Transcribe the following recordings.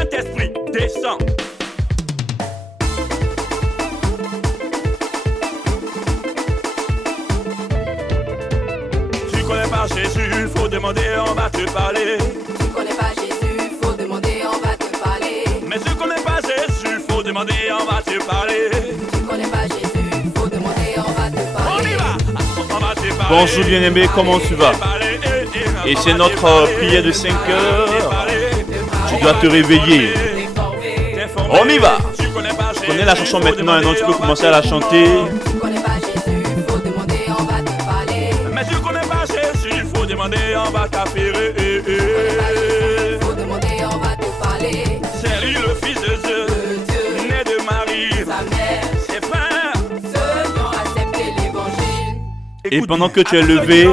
Saint-Esprit, descends. Tu connais pas Jésus, faut demander, on va te parler. Tu connais pas Jésus, faut demander, on va te parler. Mais tu connais pas Jésus, faut demander, on va te parler. Tu connais pas Jésus, faut demander, on va te parler. On y va, on va te parler. Bonjour bien-aimé, comment tu vas? Et c'est notre prière de 5 heures. Tu dois te réveiller. On y va. Tu connais la chanson maintenant, et donc tu peux commencer à la chanter. Tu connais pas Jésus, faut demander, on va te parler. Mais tu connais pas Jésus, faut demander, on va t'affairer. Faut demander, on va te parler. C'est lui le Fils de Dieu, né de Marie, Sa mère, ses frères. ceux qui ont accepté l'évangile. Et pendant que tu es levé,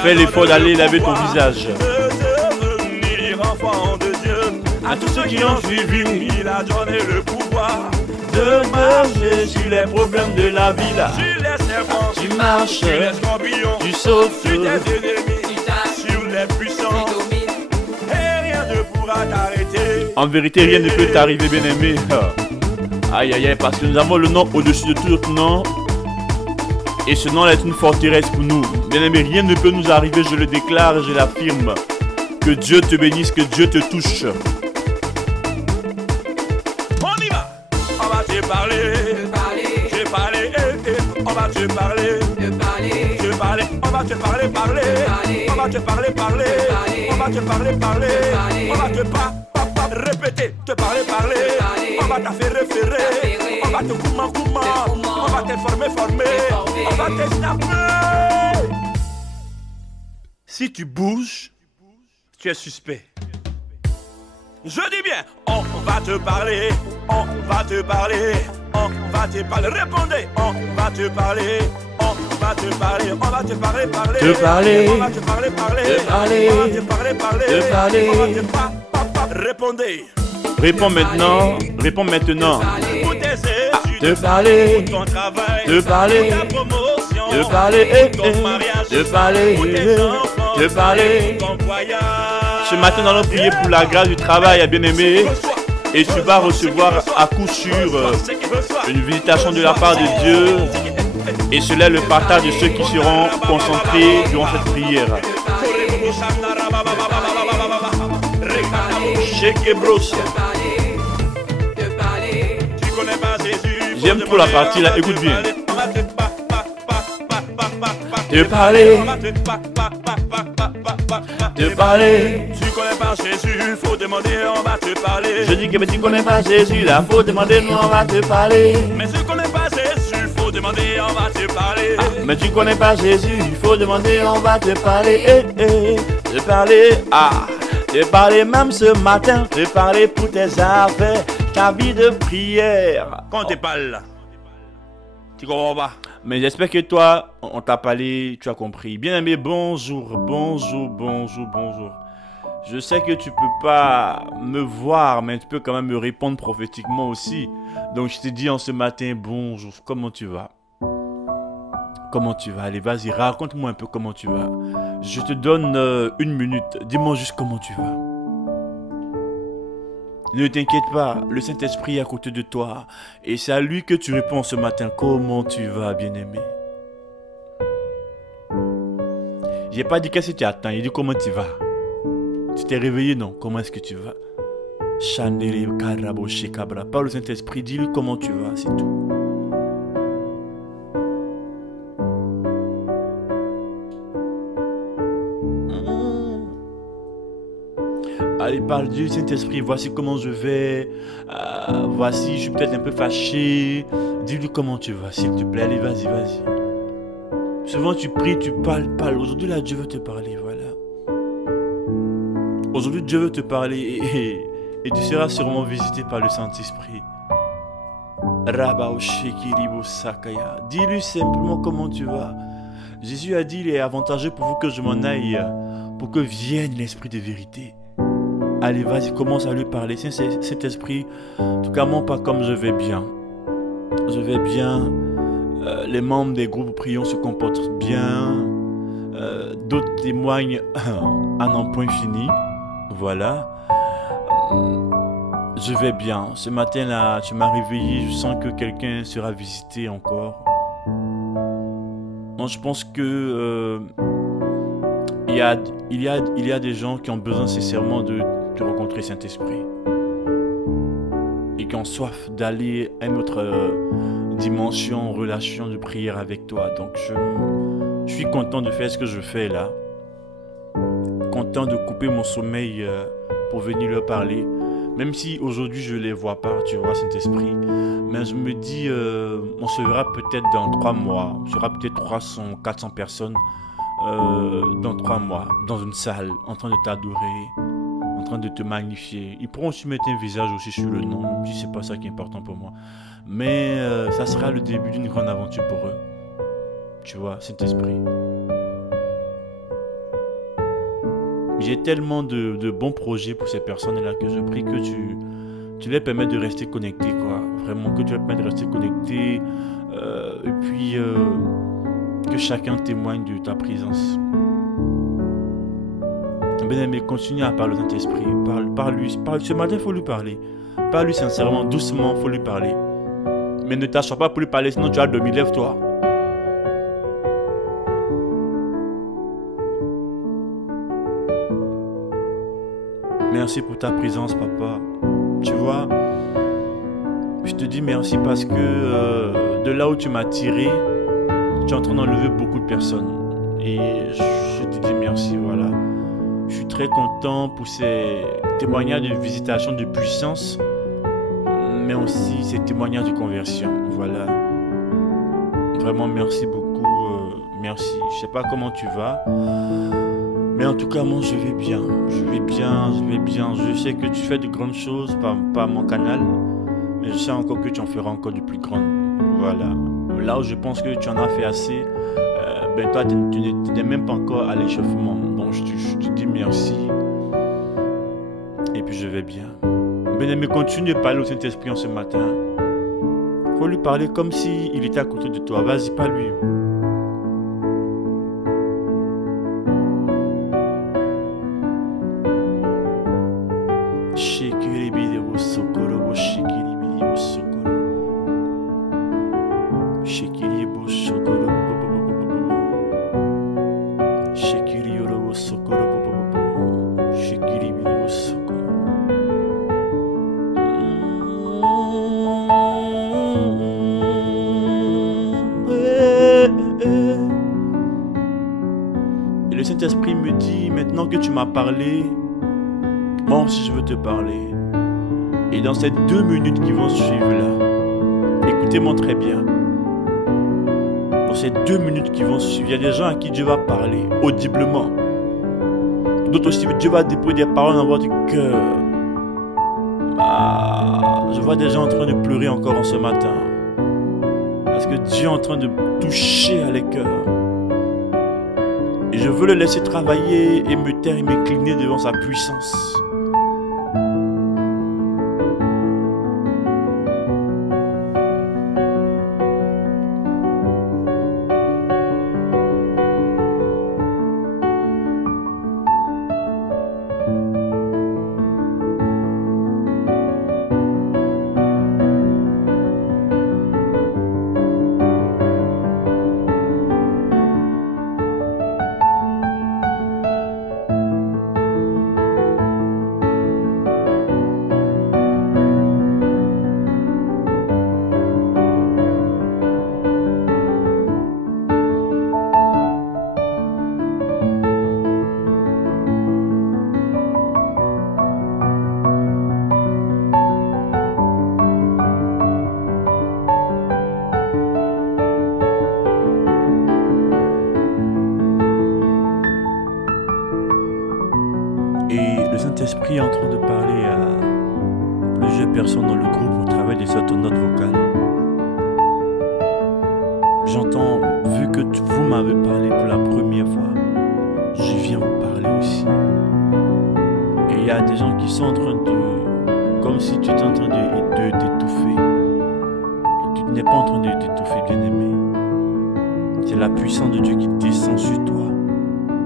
fais l'effort d'aller laver ton visage. À tous ceux qui ont suivi, il a donné le pouvoir de marcher sur les problèmes de la vie là. Sur les serpents, Tu marches, sur les scorpions, tu sautes. sur tes ennemis, sur les puissants. Et rien ne pourra t'arrêter. En vérité, rien ne peut t'arriver, bien-aimé. Aïe, aïe, aïe, parce que nous avons le nom au-dessus de tout autre nom. Et ce nom-là est une forteresse pour nous. Bien-aimé, rien ne peut nous arriver, je le déclare et je l'affirme. Que Dieu te bénisse, que Dieu te touche. On y va. On va te parler. Te parler, on va te parler. Te parler, on va te parler, parler. On va te parler, parler. On va te parler, parler. On va te répéter, te parler, parler. On va t'affairer, ferrer. On va te comment. On va te former. On va te snapper. Si tu bouges, tu es suspect. Je dis bien, on va te parler, on va te parler, on va te parler. Répondez, on va te parler, on va te parler, on va te parler, parler. Te parler, on va te parler, parler. te parler, on va te parler, parler. te parler. On va te répondez. Réponds maintenant, réponds maintenant. Pour tes études, Te parler, pour ton travail, te parler, pour ta promotion, te parler, pour ton mariage, te parler, pour tes enfants, te parler. pour ton voyage. Ce matin, nous allons prier pour la grâce du travail, bien-aimé. Et tu vas recevoir à coup sûr une visitation de la part de Dieu. Et cela est le partage de ceux qui seront concentrés durant cette prière. J'aime trop la partie là, écoute bien. Te parler, te parler. Tu connais pas Jésus, faut demander, on va te parler. Je dis que mais tu connais pas Jésus, là, faut demander, nous on va te parler. Mais tu connais pas Jésus, faut demander, on va te parler. Mais tu connais pas Jésus, il faut demander, on va te parler. Te parler, te parler même ce matin, te parler pour tes affaires, ta vie de prière. Quand on te parle, tu comprends pas. Mais j'espère que toi, on t'a parlé, tu as compris. Bien aimé, bonjour. Je sais que tu peux pas me voir, mais tu peux quand même me répondre prophétiquement aussi. Donc je te dis en ce matin, bonjour, comment tu vas? Comment tu vas? Allez, vas-y, raconte-moi un peu comment tu vas. Je te donne 1 minute, dis-moi juste comment tu vas. Ne t'inquiète pas, le Saint-Esprit est à côté de toi. Et c'est à lui que tu réponds ce matin. Comment tu vas, bien-aimé? J'ai pas dit qu'est-ce que tu attends, j'ai dit comment tu vas. Tu t'es réveillé, non? Comment est-ce que tu vas? Chanel Karabo Shekabra. Parle au Saint-Esprit, dis-lui comment tu vas, c'est tout. Allez, parle Dieu, Saint-Esprit, voici comment je vais. Voici, je suis peut-être un peu fâché. Dis-lui comment tu vas, s'il te plaît. Allez, vas-y. Souvent, tu pries, tu parles. Aujourd'hui, là, Dieu veut te parler, voilà. Aujourd'hui, Dieu veut te parler et tu seras sûrement visité par le Saint-Esprit. Dis-lui simplement comment tu vas. Jésus a dit, il est avantageux pour vous que je m'en aille, pour que vienne l'Esprit de vérité. Allez, vas-y, commence à lui parler. Cet esprit, en tout cas, moi, pas comme je vais bien. Je vais bien. Les membres des groupes prions se comportent bien. D'autres témoignent à n'en point fini. Voilà. Je vais bien. Ce matin-là, tu m'as réveillé. Je sens que quelqu'un sera visité encore. Bon, je pense que il y a des gens qui ont besoin sincèrement de rencontrer Saint-Esprit et qui ont soif d'aller à une autre dimension, relation de prière avec toi. Donc je suis content de faire ce que je fais là. Content de couper mon sommeil pour venir leur parler. Même si aujourd'hui je les vois pas, tu vois, Saint-Esprit. Mais je me dis, on se verra peut-être dans 3 mois. On sera peut-être 300, 400 personnes dans 3 mois, dans une salle, en train de t'adorer, en train de te magnifier. Ils pourront aussi mettre un visage aussi sur le nom, même si c'est pas ça qui est important pour moi. Mais ça sera le début d'une grande aventure pour eux. Tu vois, Saint-Esprit. J'ai tellement de bons projets pour ces personnes-là que je prie que tu les permets de rester connectés, quoi. Vraiment, que tu les permets de rester connectés. Et puis, que chacun témoigne de ta présence. Bien-aimé, continue à parler au Saint-Esprit. Parle-lui. Ce matin, il faut lui parler. Parle-lui sincèrement, doucement, il faut lui parler. Mais ne t'assois pas pour lui parler, sinon tu as dormi. Lève-toi. Merci pour ta présence, papa. Tu vois, je te dis merci parce que de là où tu m'as tiré, tu es en train d'enlever beaucoup de personnes. Et je te dis merci, voilà. Je suis très content pour ces témoignages de visitation de puissance, mais aussi ces témoignages de conversion. Voilà. Vraiment, merci beaucoup. Merci. Je sais pas comment tu vas. Mais en tout cas, moi, je vais bien. Je vais bien. Je sais que tu fais de grandes choses par mon canal. Mais je sais encore que tu en feras encore de plus grandes. Voilà. Là où je pense que tu en as fait assez, toi, tu n'es même pas encore à l'échauffement. Donc, je te dis merci. Et puis, je vais bien. Mais continue de parler au Saint-Esprit en ce matin. Faut lui parler comme s'il était à côté de toi. Vas-y, pas lui. Et le Saint-Esprit me dit, maintenant que tu m'as parlé, moi aussi je veux te parler. Et dans ces 2 minutes qui vont suivre là, écoutez-moi très bien. Dans ces 2 minutes qui vont suivre, il y a des gens à qui Dieu va parler audiblement. D'autres aussi, Dieu va déposer des paroles dans votre cœur. Je vois des gens en train de pleurer encore en ce matin. Parce que Dieu est en train de toucher à les cœurs. Et je veux le laisser travailler et me taire et m'incliner devant sa puissance. Le Saint-Esprit est en train de parler à plusieurs personnes dans le groupe au travers de cette note vocale. J'entends, vu que vous m'avez parlé pour la première fois, je viens vous parler aussi. Et il y a des gens qui sont en train de... comme si tu étais en train de t'étouffer. Et tu n'es pas en train de t'étouffer, bien-aimé. C'est la puissance de Dieu qui descend sur toi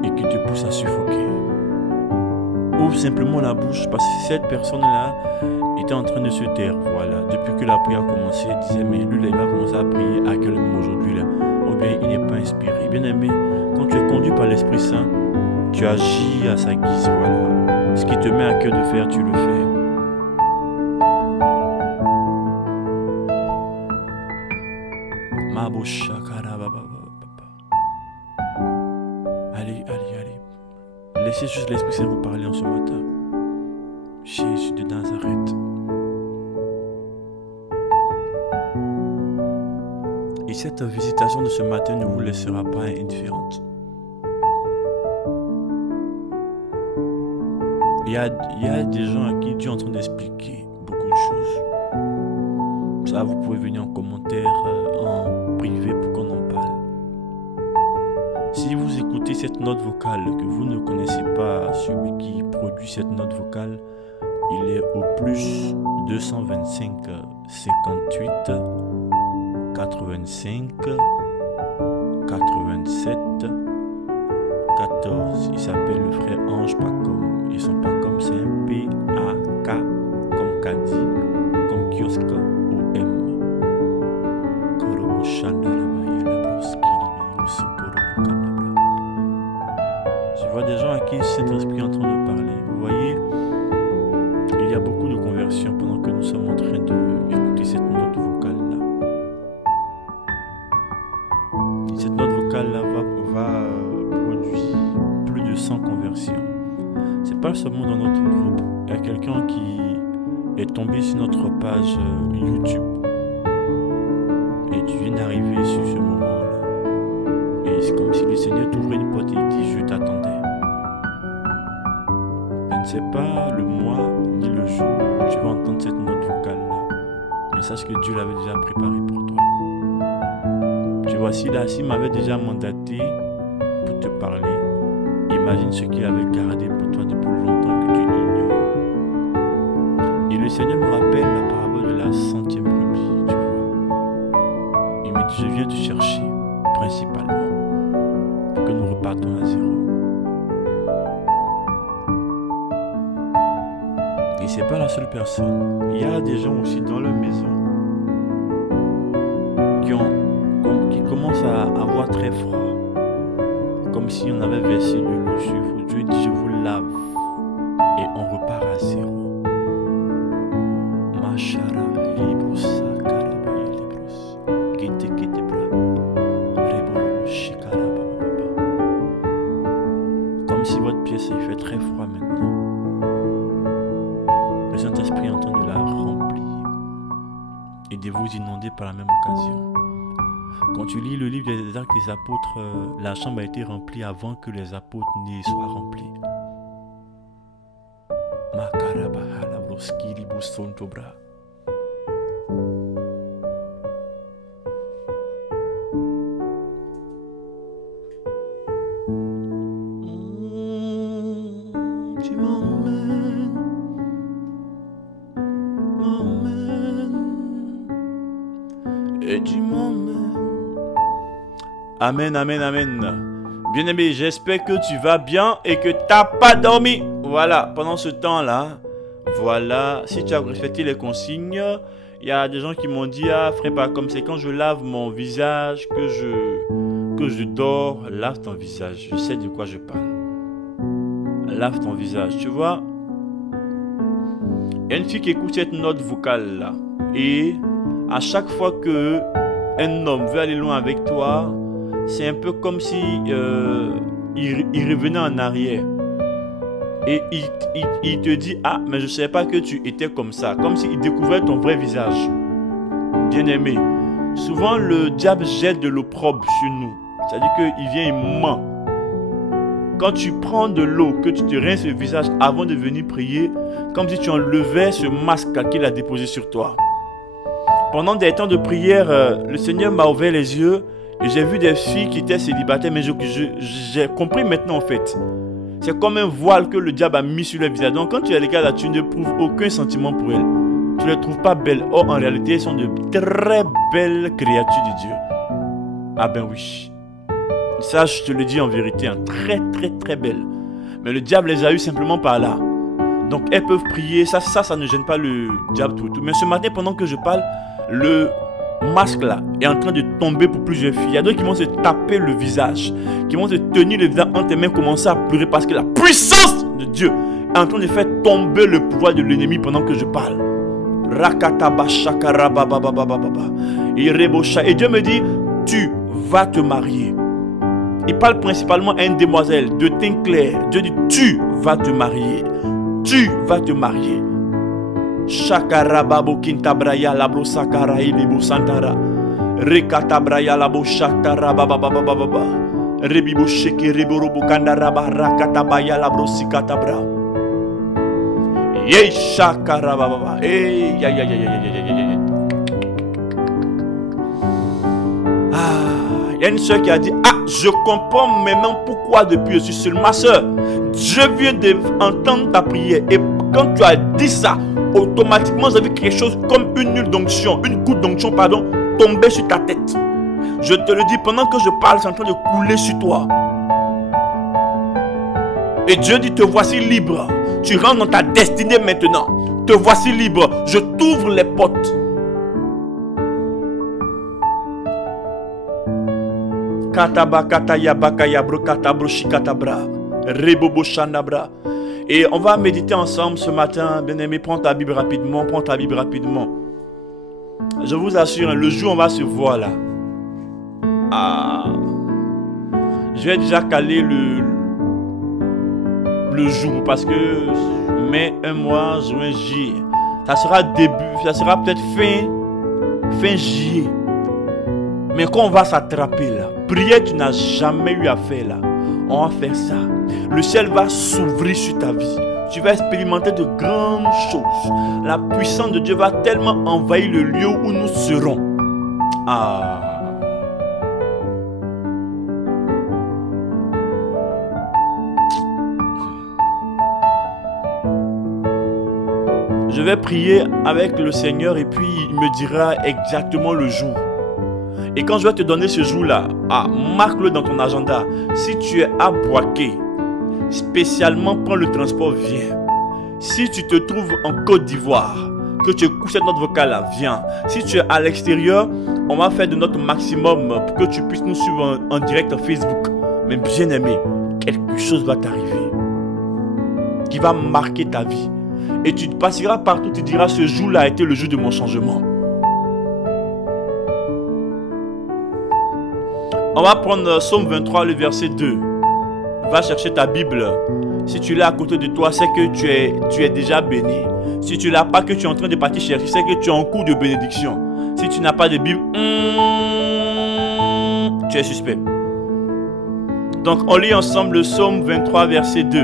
et qui te pousse à suffoquer. Ouvre simplement la bouche parce que cette personne-là est était en train de se taire, voilà. Depuis que la prière a commencé, il disait, mais lui, là, il va commencer à prier à quel moment aujourd'hui, là? Ou bien il n'est pas inspiré. Bien aimé, quand tu es conduit par l'Esprit Saint, tu agis à sa guise, voilà. Ce qui te met à cœur de faire, tu le fais. Allez, allez, allez. Laissez juste l'Esprit Saint vous parler en ce matin. Jésus de Nazareth. Et cette visitation de ce matin ne vous laissera pas indifférente. Il y a des gens à qui Dieu est en train d'expliquer beaucoup de choses. Ça, vous pouvez venir en commentaire, en privé pour qu'on en parle. Si vous écoutez cette note vocale, que vous ne connaissez pas celui qui produit cette note vocale, il est au plus 225 58 85 87 14. Il s'appelle le frère Ange Pacom. Et son Pacom, c'est un P-A-K comme Kadi, comme kiosque O-M. Korobo Shandalaba Yelabroski Libius Korobo Kanabra. Je vois des gens à qui cet esprit est en train de parler. Vous voyez, il y a beaucoup de conversions pendant que nous sommes en train d'écouter cette note vocale-là. Et cette note vocale-là va produire plus de 100 conversions. C'est pas seulement dans notre groupe. Il y a quelqu'un qui est tombé sur notre page YouTube. Et tu viens d'arriver sur ce moment-là. Et c'est comme si le Seigneur t'ouvrait une porte et il dit, je t'attendais. Je ne sais pas le mois ni le jour où tu vas entendre cette note vocale-là. Mais sache que Dieu l'avait déjà préparé pour toi. Tu vois, s'il m'avait déjà mandaté pour te parler, imagine ce qu'il avait gardé pour toi depuis longtemps que tu ignores. Et le Seigneur me rappelle la parabole de la 100e brebis, tu vois. Il me dit, je viens te chercher, principalement, pour que nous repartons à zéro. Et c'est pas la seule personne. Il y a des gens aussi dans leur maison qui commencent à avoir très froid. Comme si on avait versé de l'eau sur vous. Dieu dit, je vous lave. Et on repart à zéro. Machara, libros, karaba, libros. Kete, kete, bra. Reboro, shikara, baba. Comme si votre pièce, il fait très froid maintenant. Le Saint-Esprit est en train de la remplir et de vous inonder par la même occasion. Quand tu lis le livre des Actes des Apôtres, la chambre a été remplie avant que les apôtres n'y soient remplis. Tu m'emmènes. Et tu m'emmènes. Amen, amen, amen. Bien-aimé, j'espère que tu vas bien et que tu n'as pas dormi. Voilà, pendant ce temps-là, voilà, si tu as respecté les consignes, il y a des gens qui m'ont dit, ah frère, pas comme c'est quand je lave mon visage que je dors. Lave ton visage, je sais de quoi je parle. Lave ton visage, tu vois. Il y a une fille qui écoute cette note vocale là. Et à chaque fois que un homme veut aller loin avec toi, c'est un peu comme si il revenait en arrière. Et il te dit, ah, mais je ne savais pas que tu étais comme ça. Comme s'il découvrait ton vrai visage. Bien-aimé, souvent le diable jette de l'opprobre sur nous. C'est-à-dire qu'il vient, il ment. Quand tu prends de l'eau, que tu te rinces le visage avant de venir prier, comme si tu enlevais ce masque qu'il a déposé sur toi. Pendant des temps de prière, le Seigneur m'a ouvert les yeux et j'ai vu des filles qui étaient célibataires, mais j'ai compris maintenant en fait. C'est comme un voile que le diable a mis sur le visage. Donc quand tu es les gars là, tu ne prouves aucun sentiment pour elles. Tu ne les trouves pas belles. Or en réalité, elles sont de très belles créatures de Dieu. Ah ben oui. Ça, je te le dis en vérité, hein, très très très belles. Mais le diable les a eues simplement par là. Donc elles peuvent prier, ça ne gêne pas le diable tout. Mais ce matin, pendant que je parle, le masque là est en train de tomber pour plusieurs filles. Il y a d'autres qui vont se taper le visage, qui vont se tenir le visage entre tes mains, commencer à pleurer parce que la puissance de Dieu est en train de faire tomber le pouvoir de l'ennemi pendant que je parle. Et Dieu me dit, tu vas te marier. Il parle principalement à une demoiselle de teint clair. Dieu dit, tu vas te marier. Tu vas te marier. Shakarababo kintabraya labro sakara ilibo santara. Rekatabraya labo shaktara baba baba baba. Rebibo sheke reborobo kandaraba rakatabaya labro sikatabra. Ye shakarababa. Eh ya ya ya ya ya. Il y a une soeur qui a dit, ah, je comprends maintenant pourquoi depuis je suis seule. Ma soeur, Dieu vient d'entendre ta prière. Et quand tu as dit ça, automatiquement, vous avez quelque chose comme une huile d'onction, une goutte d'onction, pardon, tomber sur ta tête. Je te le dis, pendant que je parle, c'est en train de couler sur toi. Et Dieu dit, te voici libre. Tu rentres dans ta destinée maintenant. Te voici libre. Je t'ouvre les portes. Et on va méditer ensemble ce matin. Bien-aimé, prends ta Bible rapidement. Prends ta Bible rapidement. Je vous assure, le jour on va se voir là. Ah, je vais déjà caler le jour parce que mai, un mois, juin, juillet. Ça sera début, ça sera peut-être fin juillet. Mais quand on va s'attraper là, prière tu n'as jamais eu à faire là, on va faire ça. Le ciel va s'ouvrir sur ta vie. Tu vas expérimenter de grandes choses. La puissance de Dieu va tellement envahir le lieu où nous serons. Ah. Je vais prier avec le Seigneur et puis il me dira exactement le jour. Et quand je vais te donner ce jour-là, marque-le dans ton agenda. Si tu es à Boaké, spécialement prends le transport, viens. Si tu te trouves en Côte d'Ivoire, que tu écoutes cette note vocale là, viens. Si tu es à l'extérieur, on va faire de notre maximum pour que tu puisses nous suivre en direct sur Facebook. Mais bien aimé, quelque chose va t'arriver qui va marquer ta vie. Et tu passeras partout, tu diras ce jour-là a été le jour de mon changement. On va prendre Psaume 23, le verset 2. Va chercher ta Bible. Si tu l'as à côté de toi, c'est que tu es déjà béni. Si tu ne l'as pas, que tu es en train de partir chercher, c'est que tu es en cours de bénédiction. Si tu n'as pas de Bible, tu es suspect. Donc, on lit ensemble le Psaume 23, verset 2.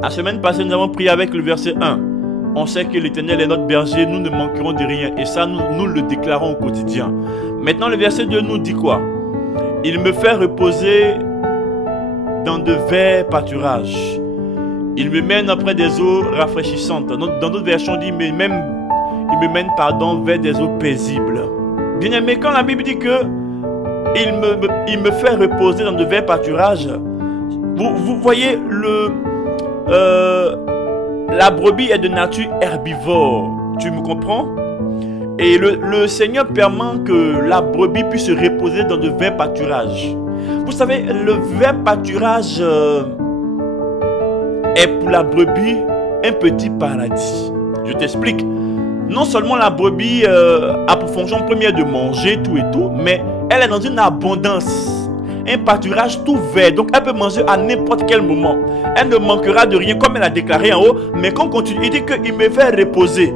La semaine passée, nous avons prié avec le verset 1. On sait que l'Éternel est notre berger, nous ne manquerons de rien. Et ça, nous le déclarons au quotidien. Maintenant, le verset 2 nous dit quoi? Il me fait reposer dans de verts pâturages. Il me mène auprès des eaux rafraîchissantes. Dans d'autres versions, on dit il me mène vers des eaux paisibles. Bien aimé, quand la Bible dit que il me fait reposer dans de verts pâturages, vous voyez, la brebis est de nature herbivore. Tu me comprends? Et le Seigneur permet que la brebis puisse se reposer dans de verts pâturages. Vous savez, le vert pâturage est pour la brebis un petit paradis. Je t'explique. Non seulement la brebis a pour fonction première de manger tout et tout, mais elle est dans une abondance. Un pâturage tout vert, donc elle peut manger à n'importe quel moment. Elle ne manquera de rien comme elle a déclaré en haut, mais quand on continue, il dit qu'il me fait reposer.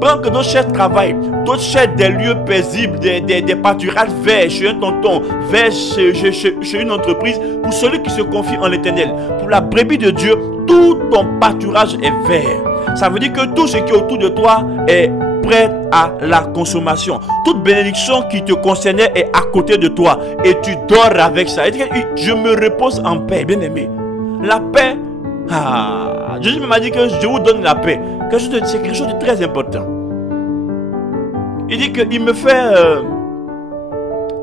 Pendant que d'autres cherchent travail, d'autres cherchent des lieux paisibles, des pâturages verts chez un tonton, verts chez une entreprise. Pour celui qui se confie en l'Éternel, pour la brebis de Dieu, tout ton pâturage est vert. Ça veut dire que tout ce qui est autour de toi est prêt à la consommation. Toute bénédiction qui te concernait est à côté de toi et tu dors avec ça. Je me repose en paix, bien aimé. La paix, Jésus m'a dit que je vous donne la paix. C'est quelque chose de très important. Il dit qu'il me fait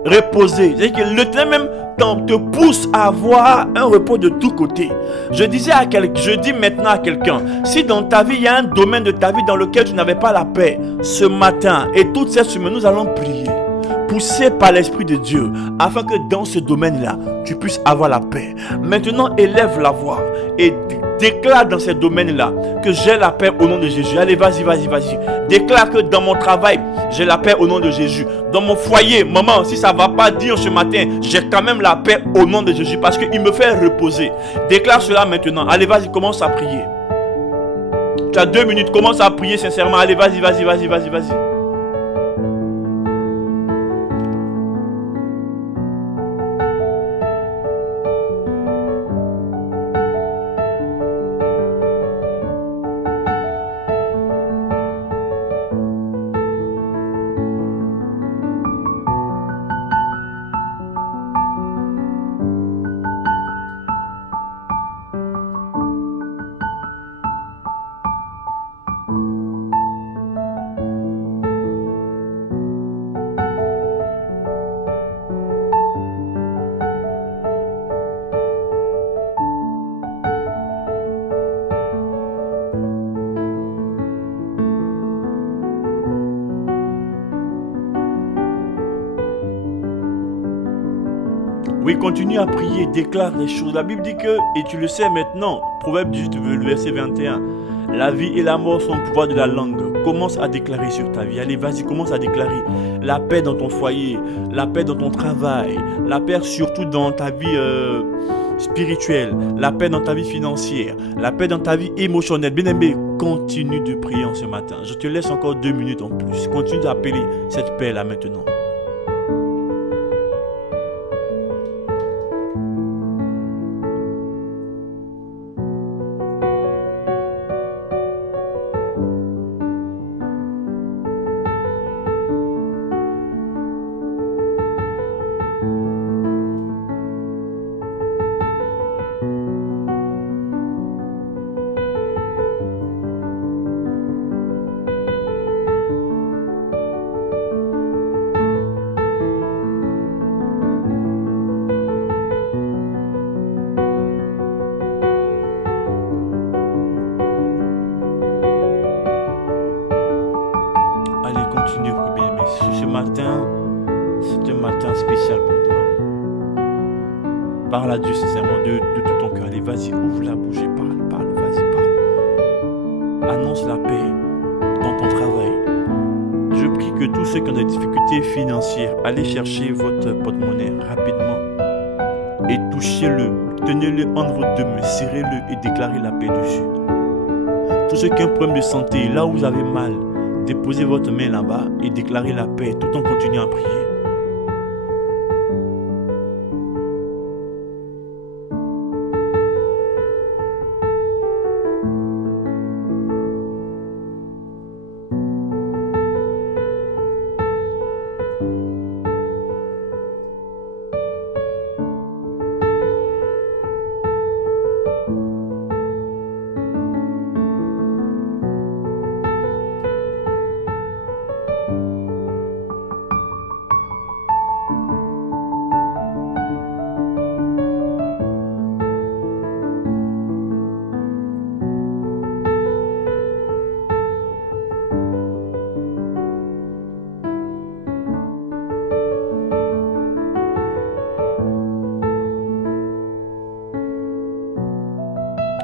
reposer. C'est-à-dire que l'Éternel même te pousse à avoir un repos de tous côtés. Je dis maintenant à quelqu'un, si dans ta vie, il y a un domaine de ta vie dans lequel tu n'avais pas la paix, ce matin et toute cette semaine, nous allons prier, poussé par l'Esprit de Dieu, afin que dans ce domaine-là, tu puisses avoir la paix. Maintenant, élève la voix et déclare dans ces domaines-là que j'ai la paix au nom de Jésus. Allez, vas-y. Déclare que dans mon travail, j'ai la paix au nom de Jésus. Dans mon foyer, maman, si ça ne va pas dire ce matin, j'ai quand même la paix au nom de Jésus parce qu'il me fait reposer. Déclare cela maintenant. Allez, vas-y, commence à prier. Tu as 2 minutes, commence à prier sincèrement. Allez, vas-y. Oui, continue à prier, déclare des choses. La Bible dit que, et tu le sais maintenant, Proverbe 18, le verset 21, la vie et la mort sont au pouvoir de la langue. Commence à déclarer sur ta vie. Allez, vas-y, commence à déclarer la paix dans ton foyer, la paix dans ton travail, la paix surtout dans ta vie spirituelle, la paix dans ta vie financière, la paix dans ta vie émotionnelle. Bien-aimé, continue de prier en ce matin. Je te laisse encore 2 minutes en plus. Continue d'appeler cette paix-là maintenant. Continue, bien-aimé. Ce matin, c'est un matin spécial pour toi. Parle à Dieu sincèrement de tout ton cœur. Allez, vas-y, ouvre la bouche et parle, vas-y, parle. Annonce la paix dans ton travail. Je prie que tous ceux qui ont des difficultés financières, allez chercher votre porte-monnaie rapidement et touchez-le, tenez-le entre vos 2 mains, serrez-le et déclarez la paix dessus. Tous ceux qui ont un problème de santé, là où vous avez mal, déposez votre main là-bas et déclarez la paix tout en continuant à prier.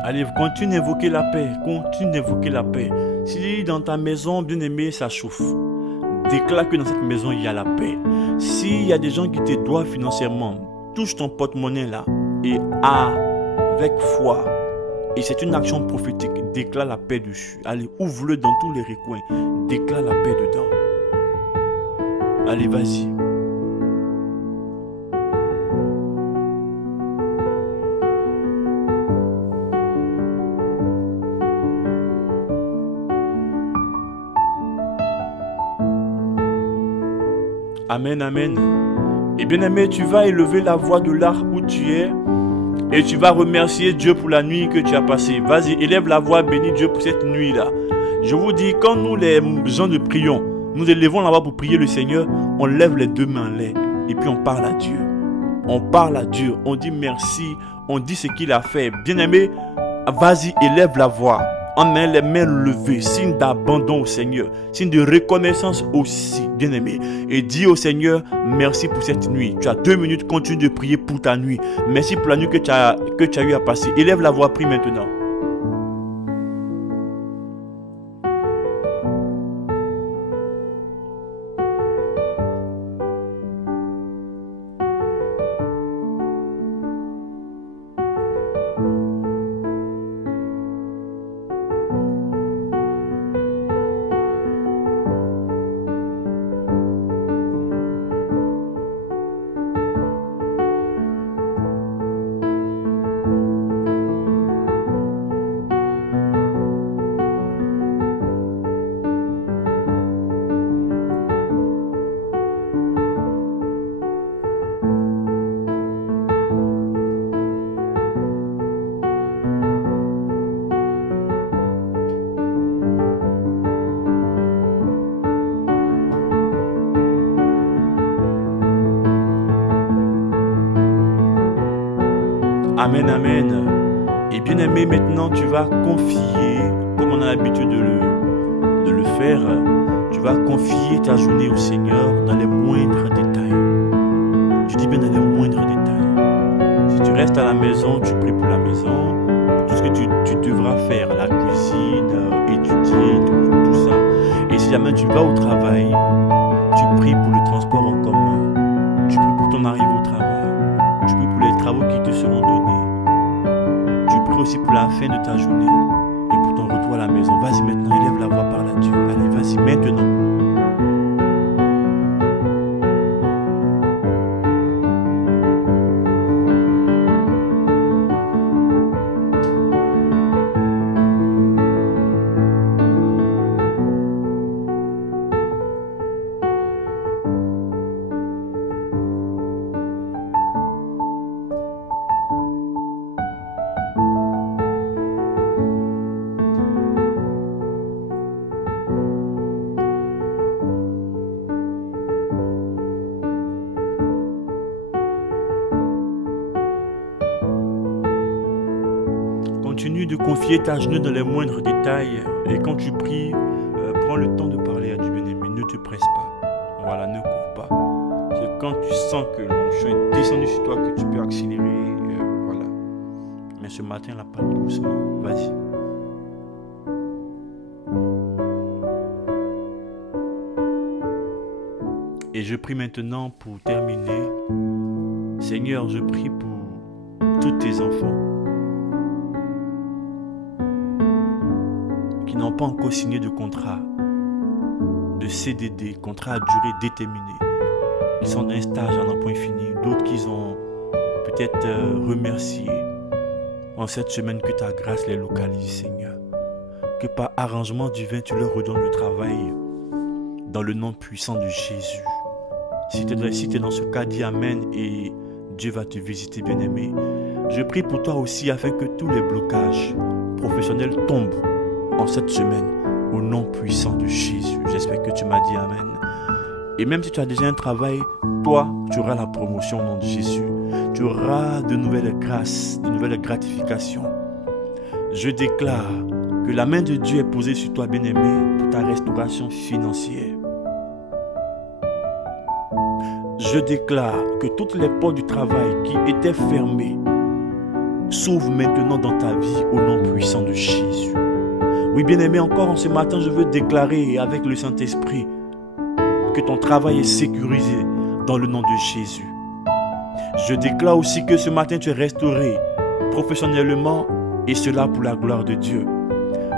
Allez, continue d'invoquer la paix. Continue d'invoquer la paix. Si dans ta maison, bien-aimé, ça chauffe, déclare que dans cette maison, il y a la paix. S'il y a des gens qui te doivent financièrement, touche ton porte-monnaie là et avec foi. Et c'est une action prophétique. Déclare la paix dessus. Allez, ouvre-le dans tous les recoins. Déclare la paix dedans. Allez, vas-y. Amen, amen. Et bien aimé, tu vas élever la voix de là où tu es et tu vas remercier Dieu pour la nuit que tu as passée. Vas-y, élève la voix, bénis Dieu pour cette nuit-là. Je vous dis, quand nous les gens de prions, nous élevons la voix pour prier le Seigneur, on lève les 2 mains en l'air et puis on parle à Dieu. On parle à Dieu, on dit merci, on dit ce qu'il a fait. Bien-aimé, vas-y, élève la voix. En ayant les mains levées, signe d'abandon au Seigneur, signe de reconnaissance aussi, bien-aimé. Et dis au Seigneur, merci pour cette nuit. Tu as 2 minutes, continue de prier pour ta nuit. Merci pour la nuit que tu as eu à passer. Élève la voix, prie maintenant. Amen, amen. Et bien aimé, maintenant tu vas confier, comme on a l'habitude de le faire, tu vas confier ta journée au Seigneur dans les moindres détails. Je dis bien dans les moindres détails. Si tu restes à la maison, tu pries pour la maison, tout ce que tu devras faire, la cuisine, étudier, tout ça. Et si jamais tu vas au travail, tu pries pour le transport en commun, tu pries pour ton arrivée au travail, tu pries pour les travaux qui te seront donnés. Tu pries aussi pour la fin de ta journée et pour ton retour à la maison. Vas-y maintenant, élève la voix, parle à Dieu. Allez, vas-y maintenant. Continue de confier ta journée dans les moindres détails. Et quand tu pries, prends le temps de parler à Dieu, bien-aimé. Ne te presse pas. Voilà, ne cours pas. C'est quand tu sens que l'onction est descendu sur toi que tu peux accélérer. Voilà. Mais ce matin, là, parle doucement. Vas-y. Et je prie maintenant pour terminer. Seigneur, je prie pour tous tes enfants qui n'ont pas encore signé de contrat, de CDD, contrat à durée déterminée, qui sont dans un stage à n'en point fini, d'autres qui ont peut-être remercié en cette semaine que ta grâce les localise, Seigneur. Que par arrangement divin, tu leur redonnes le travail dans le nom puissant de Jésus. Si tu es dans ce cas, dis Amen et Dieu va te visiter, bien-aimé. Je prie pour toi aussi afin que tous les blocages professionnels tombent en cette semaine, au nom puissant de Jésus. J'espère que tu m'as dit Amen. Et même si tu as déjà un travail, toi, tu auras la promotion au nom de Jésus. Tu auras de nouvelles grâces, de nouvelles gratifications. Je déclare que la main de Dieu est posée sur toi, bien-aimé, pour ta restauration financière. Je déclare que toutes les portes du travail qui étaient fermées s'ouvrent maintenant dans ta vie au nom puissant de Jésus. Oui, bien-aimé, encore en ce matin, je veux déclarer avec le Saint-Esprit que ton travail est sécurisé dans le nom de Jésus. Je déclare aussi que ce matin, tu es restauré professionnellement et cela pour la gloire de Dieu.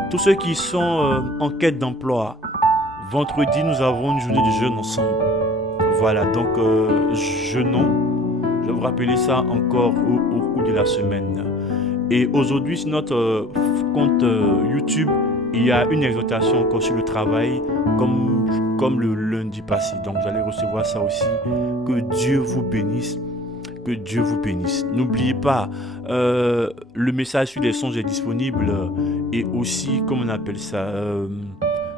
Tous ceux qui sont en quête d'emploi, vendredi, nous avons une journée de jeûne ensemble. Voilà, donc jeûnons. Je vais vous rappeler ça encore au cours de la semaine. Et aujourd'hui, sur notre compte YouTube, il y a une exhortation encore sur le travail, comme le lundi passé. Donc, vous allez recevoir ça aussi. Que Dieu vous bénisse. Que Dieu vous bénisse. N'oubliez pas, le message sur les songes est disponible. Et aussi, comme on appelle ça,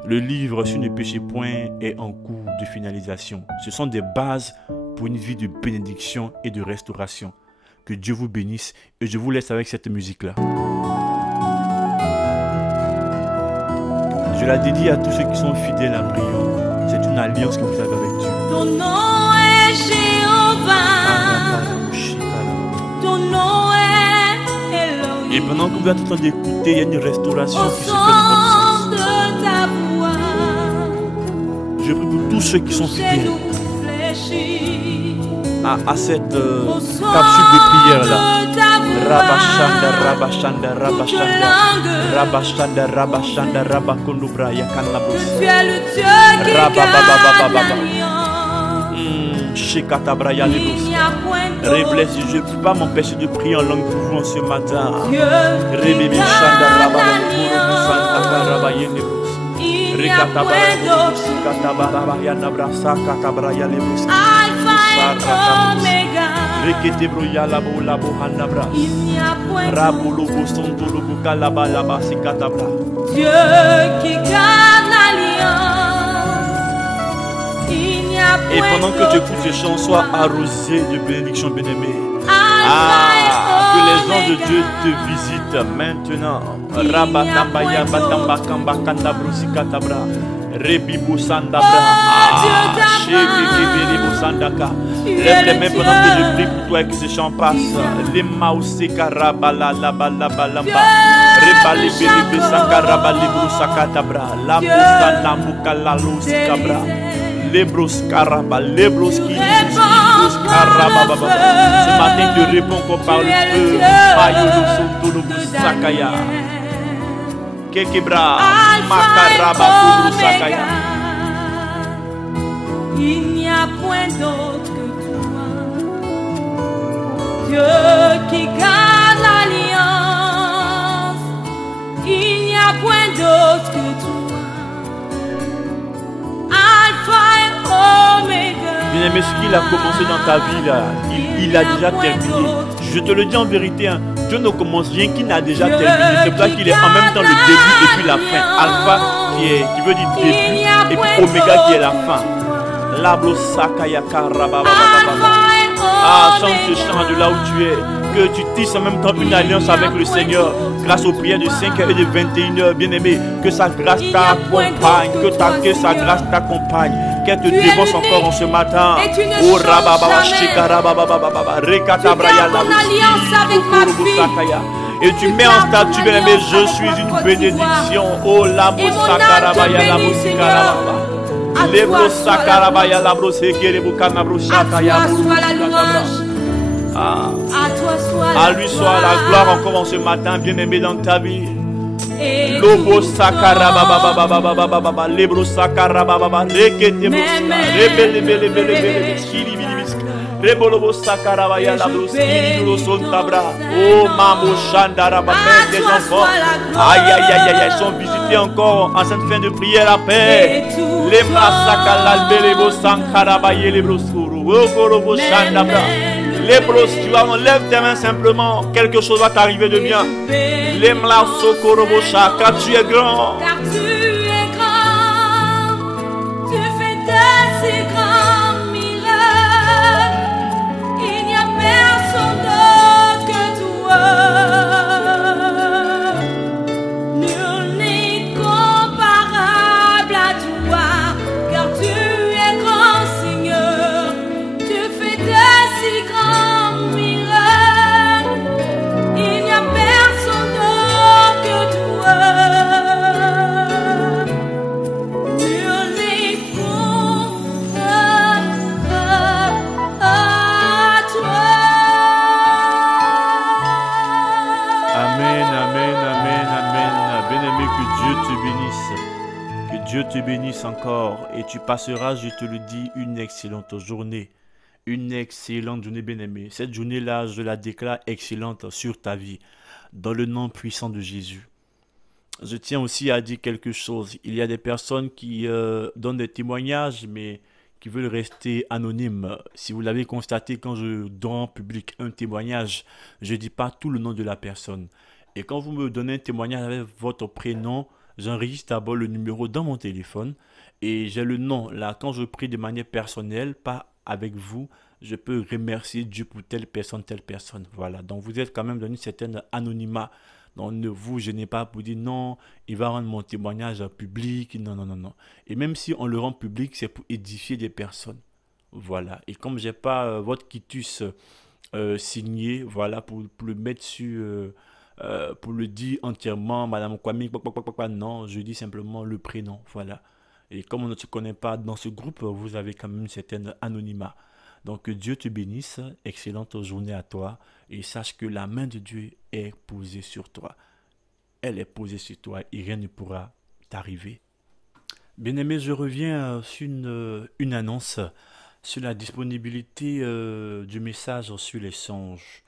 le livre sur ne péchez point est en cours de finalisation. Ce sont des bases pour une vie de bénédiction et de restauration. Que Dieu vous bénisse et je vous laisse avec cette musique-là. Je la dédie à tous ceux qui sont fidèles à priant. C'est une alliance que vous avez avec Dieu. Ton nom est Jéhovah. Ton nom est Elohim. Et pendant que vous êtes en train d'écouter, il y a une restauration Au qui se fait dans son votre sens. de ta voix, Je prie pour tous ceux qui sont chez fidèles nous fléchis. à cette Au son capsule de prière-là. de ta voix, Rabashanda, Rabashanda, Rabashanda, langue. Rabashanda, Rabashanda, Rabakondobra, Yakanabos. Tu es le Dieu qui garde Rababababababa. l'alliance. Shekatabraya Il Lebos. n'y a point Reblesse, d'autre je ne peux pas m'empêcher de prier en langue pour vous en ce matin. Dieu Rebebe qui Shanda, garde Rabababababa, Santa l'alliance. Karabaye Lebos. Il n'y a point d'autre. Rekatabaraya Nabrasa, Katabraya Lebos. Alpha et Omega. Reketebroya Labo Labo Hanabras. Il n'y a point d'autre. Rabolobo Sondolobo Kalaba Laba Sikatabra. Dieu qui garde l'alliance. Il n'y a point Et pendant que tu d'autre écoutes ce chant, sois arrosé de bénédictions bien-aimées. Alpha Que et les anges de Omega. Dieu te visitent maintenant. Il n'y a Rabatambaya point Batamba d'autre. Kamba Kandabrosi Katabra. Rebibu Sandabra. Dieu Shekebelibu Sandaka. Tu es Lève les le mains Dieu pendant que je prie pour toi et que ce chant passe. Les Mauseka Rabala Labalaba Lamba. Rebali Belibe Sakaraba Libru Sakatabra. La Busana Mukalalo Sikabra. Lebros Karaba, Lebros qui Lebros Karaba. Ce matin, tu réponds qu'on parle feu. Mayolo Sontolobo Sakaya. Kekebra, Makaraba Koudou Sakaya. Il n'y a point d'autre que toi. Dieu qui garde l'alliance. Il n'y a point d'autre que toi. Alpha et Omega. Bien-aimé, ce qu'il a commencé dans ta vie, là, il a déjà terminé. Je te le dis en vérité, hein, Dieu ne commence rien qu'il n'a déjà terminé. C'est pour ça qu'il est en même temps le début et puis la fin. Alpha qui veut dire début et puis Oméga qui est la fin. Lablo Sakaya Karaba. Ah, chante ce chant de là où tu es. Que tu tisses en même temps une alliance avec le Seigneur grâce aux prières de 5h et de 21h, bien-aimé. Que sa grâce t'accompagne, que sa grâce t'accompagne, qu'elle te dévance encore en ce matin. Oh Rababa, Shikarababa, Rekatabraya, et tu mets en statut, bien-aimé, je suis une bénédiction. Oh Labo Sakarabaya, Labo Sikarababa. Lebro Sakarabaya, Labro Sekerebu Kanabro Shataya. À lui soit la gloire encore en ce matin, bien-aimé dans ta vie. Lobo Sakarababa, Lebro Sakarababa, Rekete Moska, Rebele, Rebolobo Sakarabaya, Labro Skiri, Sontabra. Oh Mambo Shandaraba, Père des enfants. Aïe, aïe, aïe, aïe, ils sont visités encore en cette fin de prière à paix. Les Masakala, Belebo Sankarabaye, Lebro Skuru, Okorobo Shandabra. Les bros, tu vas enlève tes mains simplement. Quelque chose va t'arriver de bien. Les mla sokorobosha, car tu es grand. Car tu es grand, tu fais de si grands miracles. Il n'y a personne d'autre que toi. Nul n'est comparable à toi, car tu es grand Seigneur. Tu fais de si grands miracles. Il n'y a personne d'autre que toi. Nul n'est comparable à toi. Amen, amen, amen, amen. Bien-aimé, que Dieu te bénisse. Que Dieu te bénisse encore. Et tu passeras, je te le dis, une excellente journée. Une excellente journée, bien-aimé. Cette journée-là, je la déclare excellente sur ta vie. Dans le nom puissant de Jésus. Je tiens aussi à dire quelque chose. Il y a des personnes qui donnent des témoignages, mais qui veulent rester anonymes. Si vous l'avez constaté, quand je donne en public un témoignage, je ne dis pas tout le nom de la personne. Et quand vous me donnez un témoignage avec votre prénom, j'enregistre d'abord le numéro dans mon téléphone. Et j'ai le nom. Là, quand je prie de manière personnelle, pas avec vous, je peux remercier Dieu pour telle personne, telle personne. Voilà, donc vous êtes quand même dans une certaine anonymat. Donc ne vous gênez pas pour dire non, il va rendre mon témoignage public. Non, non, non, non. Et même si on le rend public, c'est pour édifier des personnes. Voilà, et comme j'ai pas votre quitus signé, voilà, pour le mettre sur, pour le dire entièrement, Madame Kwame, non, je dis simplement le prénom, voilà. Et comme on ne se connaît pas dans ce groupe, vous avez quand même une certaine anonymat. Donc que Dieu te bénisse, excellente journée à toi, et sache que la main de Dieu est posée sur toi. Elle est posée sur toi et rien ne pourra t'arriver. Bien-aimé, je reviens sur une annonce sur la disponibilité du message sur les songes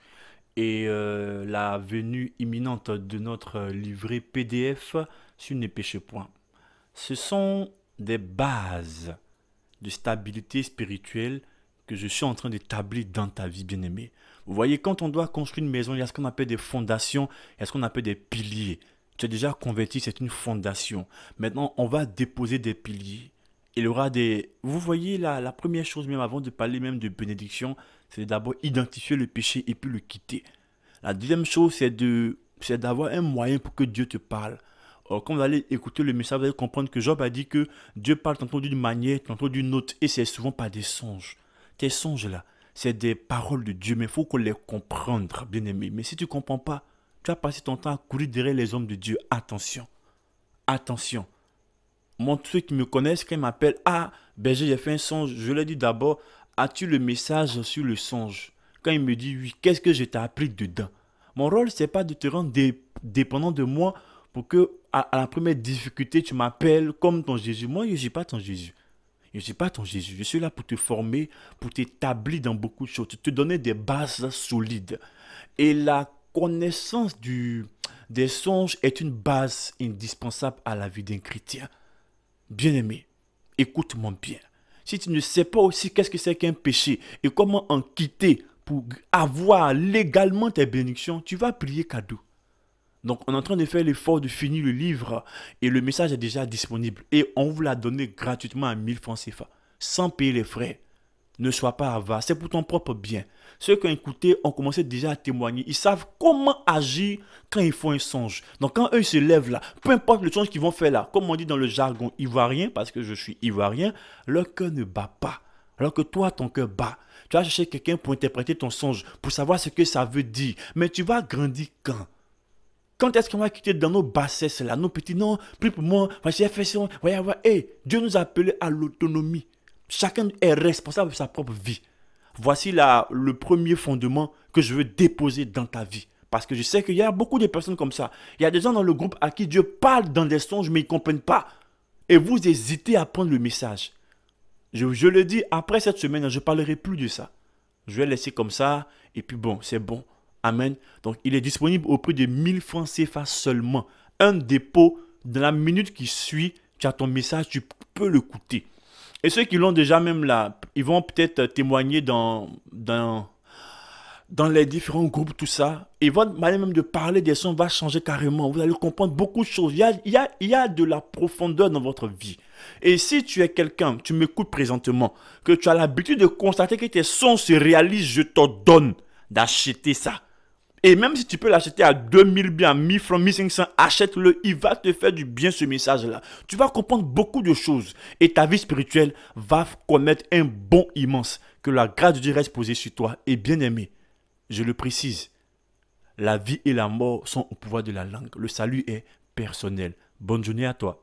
et la venue imminente de notre livret PDF sur Ne Péchez Point. Ce sont des bases de stabilité spirituelle que je suis en train d'établir dans ta vie, bien-aimé. Vous voyez, quand on doit construire une maison, il y a ce qu'on appelle des fondations, il y a ce qu'on appelle des piliers. Tu es déjà converti, c'est une fondation. Maintenant, on va déposer des piliers. Il y aura des... Vous voyez, la première chose, même avant de parler même de bénédiction, c'est d'abord identifier le péché et puis le quitter. La deuxième chose, c'est d'avoir un moyen pour que Dieu te parle. Or, quand vous allez écouter le message, vous allez comprendre que Job a dit que Dieu parle tantôt d'une manière, tantôt d'une autre, et c'est souvent pas des songes. Tes songes là, c'est des paroles de Dieu, mais il faut qu'on les comprenne, bien aimé. Mais si tu ne comprends pas, tu vas passer ton temps à courir derrière les hommes de Dieu. Attention, attention. Moi, tous ceux qui me connaissent, quand ils m'appellent, ah, berger, j'ai fait un songe, je leur dis d'abord, as-tu le message sur le songe? Quand il me dit oui, qu'est-ce que je t'ai appris dedans? Mon rôle, c'est pas de te rendre dépendant de moi pour que, à la première difficulté, tu m'appelles comme ton Jésus. Moi, je ne suis pas ton Jésus. Je ne suis pas ton Jésus. Je suis là pour te former, pour t'établir dans beaucoup de choses, te donner des bases solides. Et la connaissance des songes est une base indispensable à la vie d'un chrétien. Bien-aimé, écoute-moi bien. Si tu ne sais pas aussi qu'est-ce que c'est qu'un péché et comment en quitter pour avoir légalement tes bénédictions, tu vas prier cadeau. Donc, on est en train de faire l'effort de finir le livre et le message est déjà disponible. Et on vous l'a donné gratuitement à 1000 francs CFA, sans payer les frais. Ne sois pas avare, c'est pour ton propre bien. Ceux qui ont écouté ont commencé déjà à témoigner. Ils savent comment agir quand ils font un songe. Donc quand eux se lèvent là, peu importe le songe qu'ils vont faire là, comme on dit dans le jargon ivoirien, parce que je suis ivoirien, leur cœur ne bat pas. Alors que toi, ton cœur bat. Tu vas chercher quelqu'un pour interpréter ton songe, pour savoir ce que ça veut dire. Mais tu vas grandir quand? Quand est-ce qu'on va quitter dans nos bassesses là, nos petits non, plus pour moi, j'ai fait ça, Dieu nous a appelés à l'autonomie. Chacun est responsable de sa propre vie. Voici le premier fondement que je veux déposer dans ta vie. Parce que je sais qu'il y a beaucoup de personnes comme ça. Il y a des gens dans le groupe à qui Dieu parle dans des songes, mais ils ne comprennent pas. Et vous hésitez à prendre le message. Je le dis, après cette semaine, je ne parlerai plus de ça. Je vais laisser comme ça, et puis bon, c'est bon. Amen. Donc, il est disponible au prix de 1000 francs CFA seulement. Un dépôt, dans la minute qui suit, tu as ton message, tu peux le coûter. Et ceux qui l'ont déjà même là, ils vont peut-être témoigner dans les différents groupes, tout ça. Et votre manière même de parler des sons va changer carrément. Vous allez comprendre beaucoup de choses. Il y a de la profondeur dans votre vie. Et si tu es quelqu'un, tu m'écoutes présentement, que tu as l'habitude de constater que tes sons se réalisent, je t'ordonne d'acheter ça. Et même si tu peux l'acheter à 2000 bien, 1000 francs, 1500, achète-le. Il va te faire du bien ce message-là. Tu vas comprendre beaucoup de choses. Et ta vie spirituelle va connaître un bond immense. Que la grâce de Dieu reste posée sur toi. Et bien aimé, je le précise, la vie et la mort sont au pouvoir de la langue. Le salut est personnel. Bonne journée à toi.